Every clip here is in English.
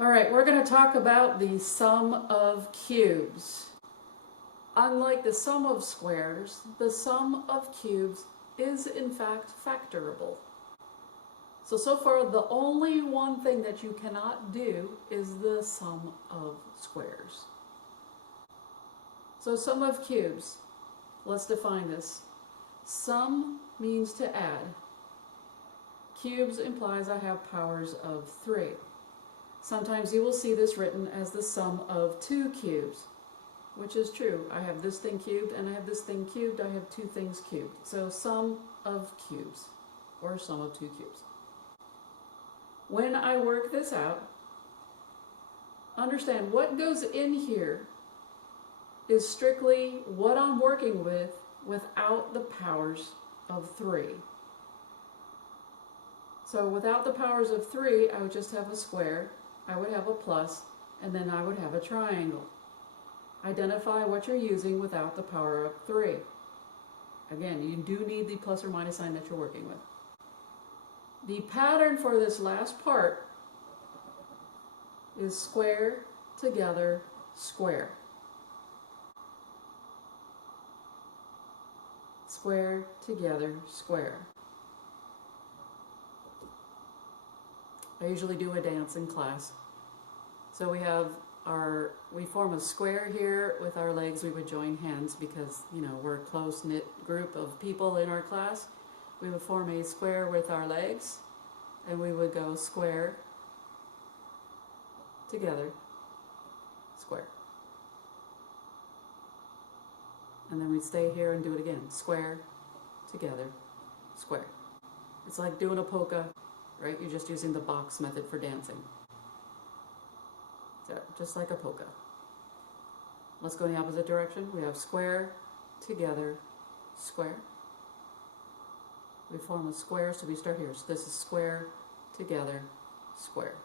All right, we're going to talk about the sum of cubes. Unlike the sum of squares, the sum of cubes is in fact factorable. So far, the only one thing that you cannot do is the sum of squares. So sum of cubes, let's define this. Sum means to add. Cubes implies I have powers of 3. Sometimes you will see this written as the sum of 2 cubes, which is true. I have this thing cubed and I have this thing cubed. I have 2 things cubed. So sum of cubes, or sum of 2 cubes. When I work this out, understand what goes in here is strictly what I'm working with without the powers of 3. So without the powers of 3, I would just have a square, I would have a plus, and then I would have a triangle. Identify what you're using without the power of 3. Again, you do need the plus or minus sign that you're working with. The pattern for this last part is square together square. Square together square. I usually do a dance in class. So we form a square here with our legs. We would join hands because, we're a close-knit group of people in our class. We would form a square with our legs, and we would go square together square. And then we'd stay here and do it again. Square together square. It's like doing a polka, right? You're just using the box method for dancing. So, just like a polka. Let's go in the opposite direction. We have square together square. We form a square, so we start here. So this is square together square.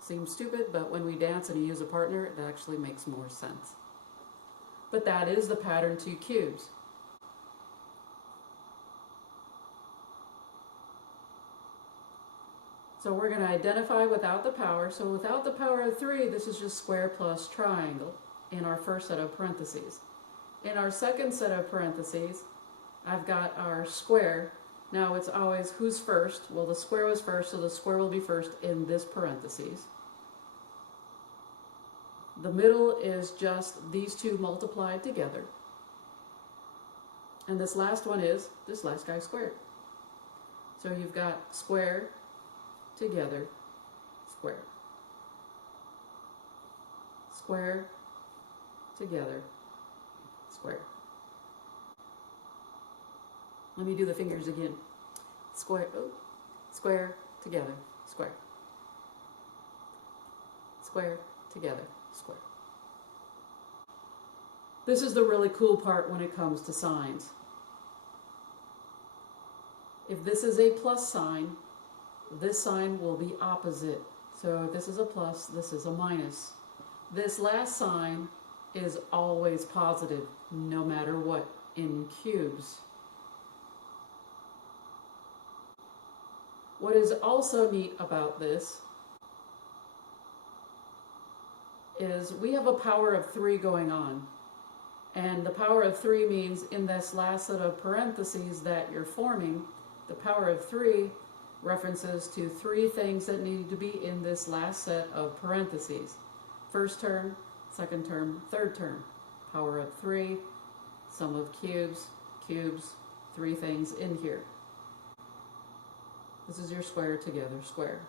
Seems stupid, but when we dance and you use a partner, it actually makes more sense. But that is the pattern 2 cubes. So we're going to identify without the power. So without the power of 3, this is just square plus triangle in our first set of parentheses. In our second set of parentheses, I've got our square. Now it's always who's first? Well, the square was first, so the square will be first in this parentheses. The middle is just these 2 multiplied together. And this last one is this last guy squared. So you've got square together square. Square together square. Let me do the fingers again. Square, square together square. Square together square. This is the really cool part when it comes to signs. If this is a plus sign, this sign will be opposite. So if this is a plus, this is a minus. This last sign is always positive, no matter what, in cubes. What is also neat about this is we have a power of 3 going on. And the power of 3 means in this last set of parentheses that you're forming, the power of 3 references to 3 things that need to be in this last set of parentheses. First term, second term, third term. Power of 3, sum of cubes, 3 things in here. This is your square together square.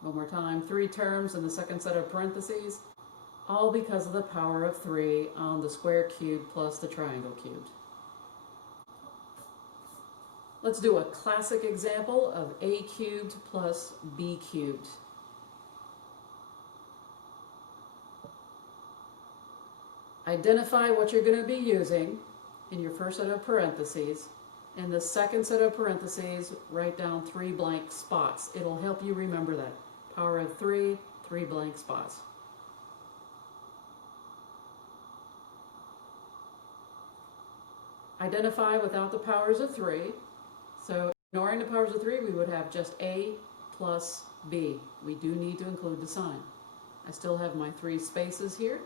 One more time, 3 terms in the second set of parentheses, all because of the power of 3 on the square cubed plus the triangle cubed. Let's do a classic example of a cubed plus b cubed. Identify what you're going to be using in your first set of parentheses. In the second set of parentheses, write down 3 blank spots. It'll help you remember that. Power of 3, 3 blank spots. Identify without the powers of 3. So Ignoring the powers of 3, we would have just A plus B. We do need to include the sign. I still have my 3 spaces here.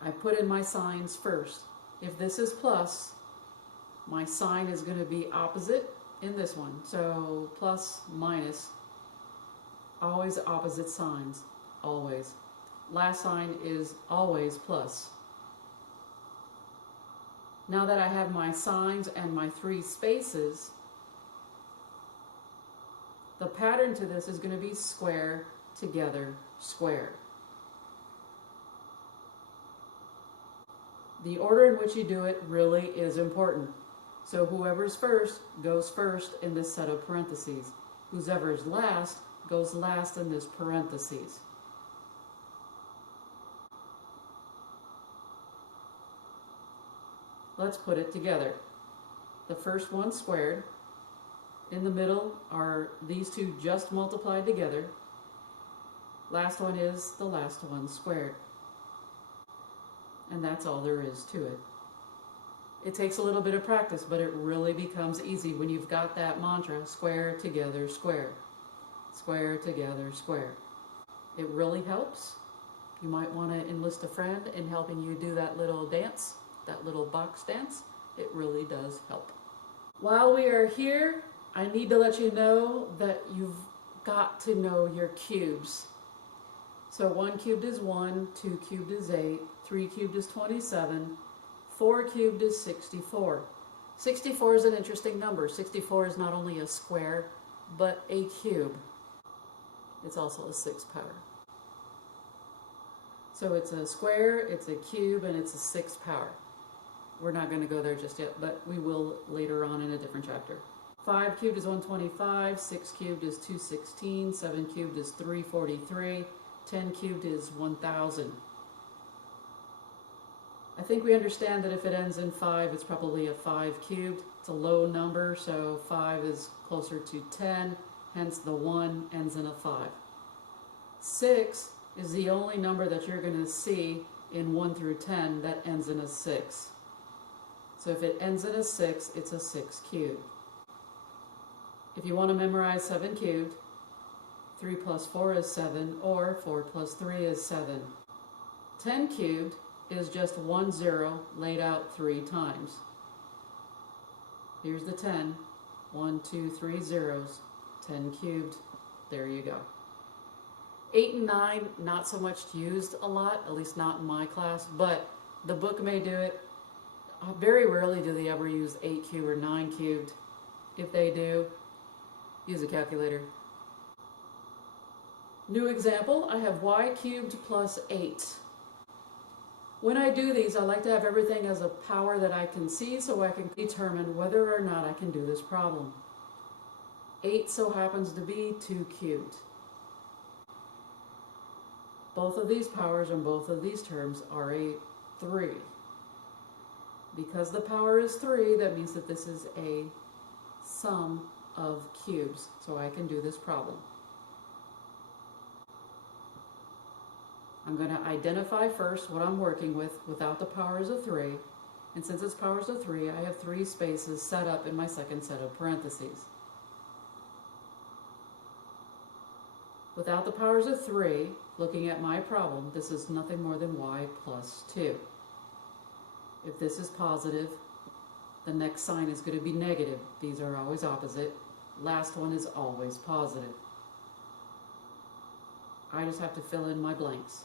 I put in my signs first. If this is plus, my sign is going to be opposite in this one. So plus, minus, always opposite signs, always. Last sign is always plus. Now that I have my signs and my 3 spaces, the pattern to this is going to be square, together, square. The order in which you do it really is important. So whoever's first goes first in this set of parentheses. Whoever's last goes last in this parentheses. Let's put it together. The first one squared. In the middle are these two just multiplied together. Last one is the last one squared. And that's all there is to it. It takes a little bit of practice, but it really becomes easy when you've got that mantra, square, together, square. Square, together, square. It really helps. You might want to enlist a friend in helping you do that little dance, that little box dance. It really does help. While we are here, I need to let you know that you've got to know your cubes. So 1 cubed is 1, 2 cubed is 8, 3 cubed is 27, 4 cubed is 64. 64 is an interesting number. 64 is not only a square, but a cube. It's also a 6 power. So it's a square, it's a cube, and it's a 6 power. We're not going to go there just yet, but we will later on in a different chapter. 5 cubed is 125, 6 cubed is 216, 7 cubed is 343, 10 cubed is 1000. I think we understand that if it ends in 5, it's probably a 5 cubed. It's a low number, so 5 is closer to 10, hence the 1 ends in a 5. 6 is the only number that you're going to see in 1 through 10 that ends in a 6. So if it ends in a 6, it's a 6 cubed. If you want to memorize 7 cubed, 3 plus 4 is 7, or 4 plus 3 is 7. 10 cubed is just 1 0 laid out 3 times. Here's the 10. 1, 2, 3 zeros. 10 cubed. There you go. 8 and 9, not so much used a lot, at least not in my class, but the book may do it. Very rarely do they ever use 8 cubed or 9 cubed. If they do, use a calculator. New example, I have y cubed plus 8. When I do these, I like to have everything as a power that I can see so I can determine whether or not I can do this problem. 8 so happens to be 2 cubed. Both of these powers and both of these terms are a 3. Because the power is 3, that means that this is a sum of cubes, so I can do this problem. I'm going to identify first what I'm working with without the powers of 3, and since it's powers of 3, I have 3 spaces set up in my second set of parentheses. Without the powers of 3, looking at my problem, this is nothing more than y plus 2. If this is positive, the next sign is going to be negative. These are always opposite. Last one is always positive. I just have to fill in my blanks.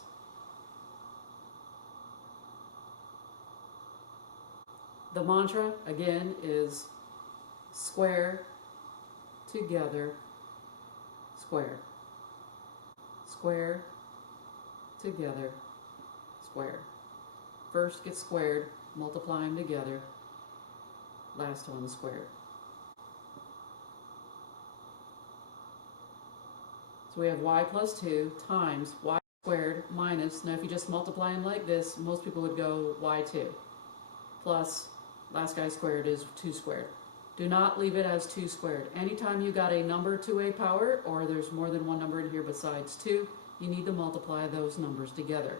The mantra, again, is square, together, square. Square, together, square. First get squared, multiply them together. Last one squared. So we have y plus 2 times y squared minus, now if you just multiply them like this, most people would go y2, plus last guy squared is 2 squared. Do not leave it as 2 squared. Anytime you got a number to a power, or there's more than one number in here besides 2, you need to multiply those numbers together.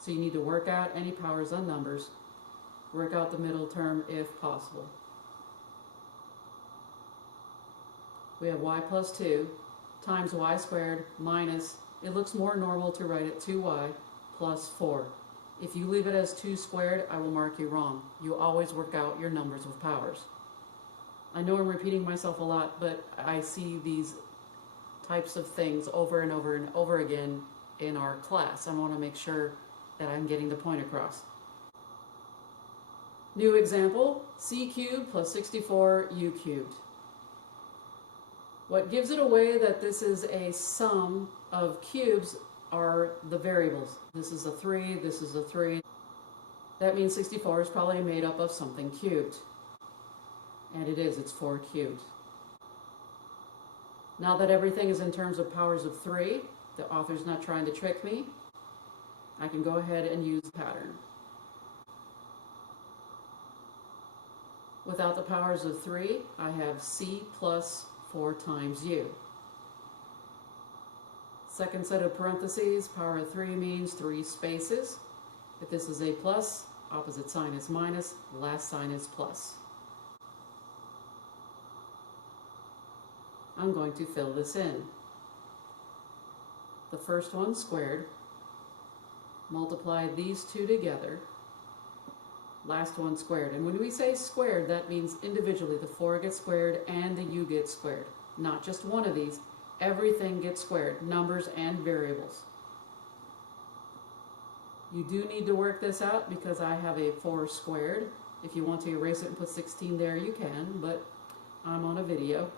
So you need to work out any powers on numbers. work out the middle term if possible. We have y plus 2 times y squared minus, it looks more normal to write it 2y plus 4. If you leave it as 2 squared, I will mark you wrong. You always work out your numbers with powers. I know I'm repeating myself a lot, but I see these types of things over and over and over again in our class. I want to make sure that I'm getting the point across. New example, c cubed plus 64u cubed. What gives it away that this is a sum of cubes are the variables. This is a 3, this is a 3. That means 64 is probably made up of something cubed. And it is, it's 4 cubed. Now that everything is in terms of powers of 3, the author's not trying to trick me, I can go ahead and use the pattern. Without the powers of 3, I have c plus 4 times u. Second set of parentheses, power of 3 means 3 spaces. If this is a plus, opposite sign is minus, last sign is plus. I'm going to fill this in. The first one squared, multiply these two together, last one squared. And when we say squared, that means individually the 4 gets squared and the u gets squared. Not just one of these, everything gets squared, numbers and variables. You do need to work this out because I have a 4 squared. If you want to erase it and put 16 there, you can, but I'm on a video.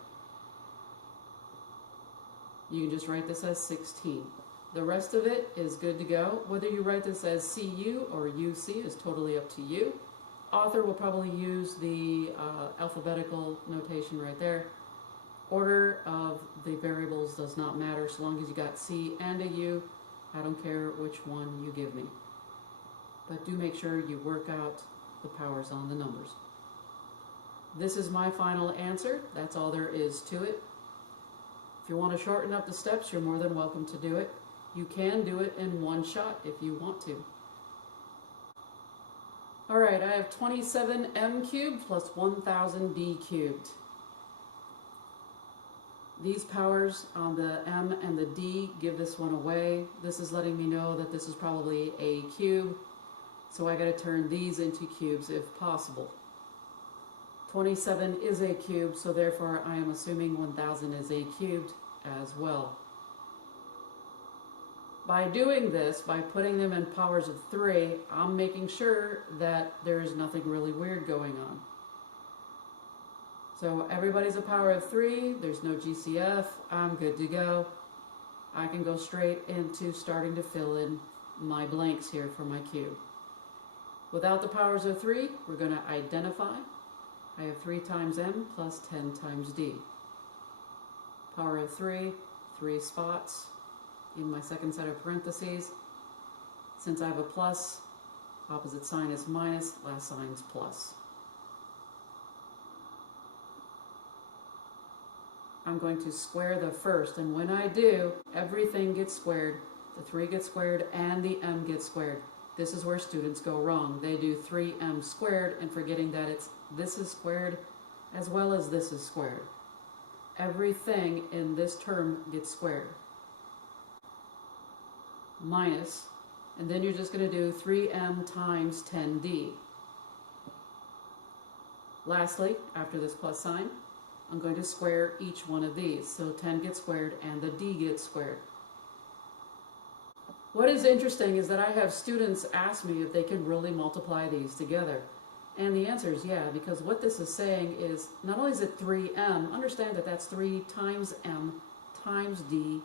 You can just write this as 16. The rest of it is good to go. Whether you write this as CU or UC is totally up to you. Author will probably use the alphabetical notation right there. Order of the variables does not matter so long as you got C and a U. I don't care which one you give me. But do make sure you work out the powers on the numbers. This is my final answer. That's all there is to it. If you want to shorten up the steps, you're more than welcome to do it. You can do it in one shot if you want to. Alright, I have 27m cubed plus 1000d cubed. These powers on the m and the d give this one away. This is letting me know that this is probably a cube, so I got to turn these into cubes if possible. 27 is a cube, so therefore I am assuming 1000 is a cubed as well. By doing this, by putting them in powers of 3, I'm making sure that there is nothing really weird going on. So everybody's a power of 3, there's no GCF, I'm good to go. I can go straight into starting to fill in my blanks here for my cube. Without the powers of 3, we're going to identify. I have 3 times m plus 10 times d. Power of 3, 3 spots in my second set of parentheses. Since I have a plus, opposite sign is minus, last sign is plus. I'm going to square the first, and when I do, everything gets squared. The 3 gets squared and the m gets squared. This is where students go wrong. They do 3m squared and forgetting that this is squared as well as this is squared. Everything in this term gets squared. Minus, and then you're just going to do 3m times 10d. Lastly, after this plus sign, I'm going to square each one of these. So 10 gets squared and the d gets squared. What is interesting is that I have students ask me if they can really multiply these together. And the answer is yeah, because what this is saying is not only is it 3m, understand that that's 3 times m times d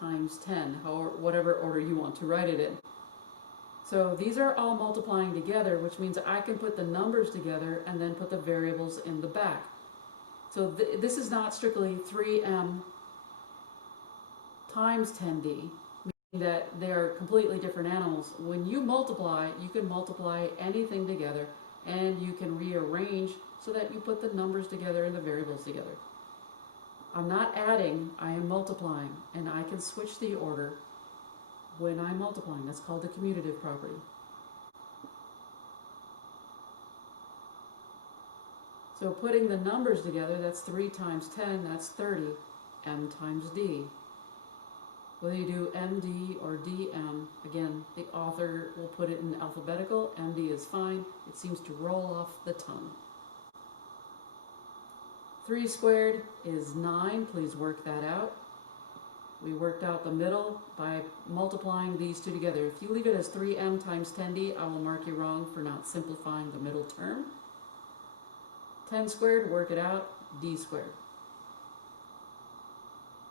times 10, or whatever order you want to write it in. So these are all multiplying together, which means I can put the numbers together and then put the variables in the back. So this is not strictly 3m times 10d, meaning that they are completely different animals. When you multiply, you can multiply anything together and you can rearrange so that you put the numbers together and the variables together. I'm not adding, I am multiplying, and I can switch the order when I'm multiplying. That's called the commutative property. So putting the numbers together, that's 3 times 10, that's 30, m times d. Whether you do MD or DM, again, the author will put it in alphabetical. MD is fine. It seems to roll off the tongue. 3 squared is 9. Please work that out. We worked out the middle by multiplying these two together. If you leave it as 3m times 10d, I will mark you wrong for not simplifying the middle term. 10 squared, work it out, d squared.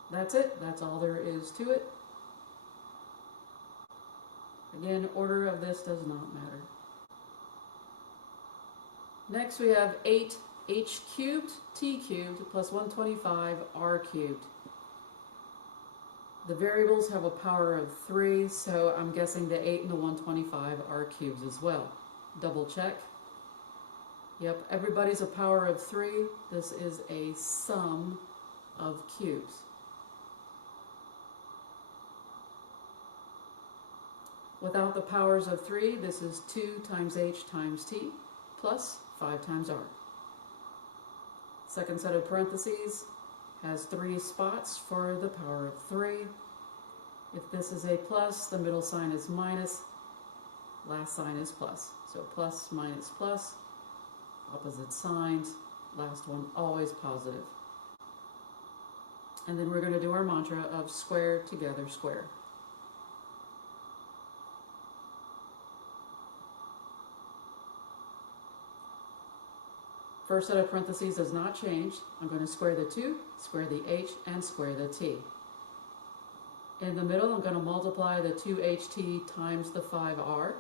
That's it. That's all there is to it. Again, order of this does not matter. Next we have 8h cubed, t cubed, plus 125 r cubed. The variables have a power of 3, so I'm guessing the 8 and the 125 are cubes as well. Double check. Yep, everybody's a power of 3. This is a sum of cubes. Without the powers of 3, this is 2 times h times t plus 5 times r. Second set of parentheses has 3 spots for the power of 3. If this is a plus, the middle sign is minus, last sign is plus. So plus, minus, plus, opposite signs, last one always positive. And then we're going to do our mantra of square together square. First set of parentheses has not changed. I'm going to square the 2, square the h, and square the t. In the middle, I'm going to multiply the 2ht times the 5r.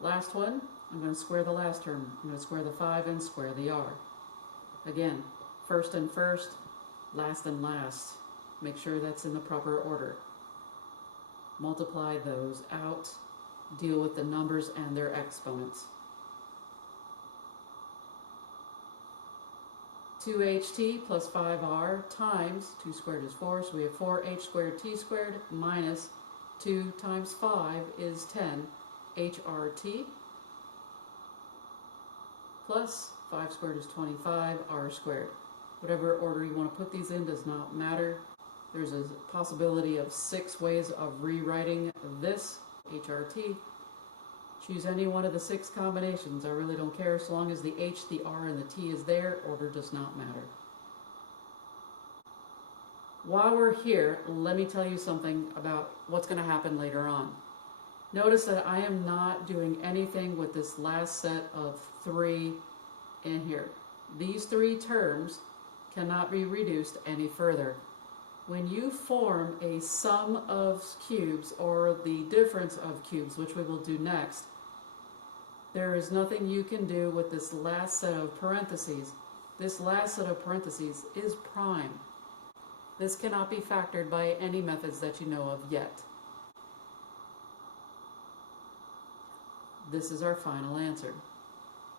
Last one, I'm going to square the last term. I'm going to square the 5 and square the r. Again, first and first, last and last. Make sure that's in the proper order. Multiply those out. Deal with the numbers and their exponents. 2ht plus 5r times 2 squared is 4, so we have 4h squared t squared minus 2 times 5 is 10 hrt plus 5 squared is 25 r squared. Whatever order you want to put these in does not matter. There's a possibility of 6 ways of rewriting this hrt. Choose any one of the 6 combinations. I really don't care. So long as the h, the r, and the t is there, order does not matter. While we're here, let me tell you something about what's going to happen later on. Notice that I am not doing anything with this last set of 3 in here. These 3 terms cannot be reduced any further. When you form a sum of cubes or the difference of cubes, which we will do next, there is nothing you can do with this last set of parentheses. This last set of parentheses is prime. This cannot be factored by any methods that you know of yet. This is our final answer.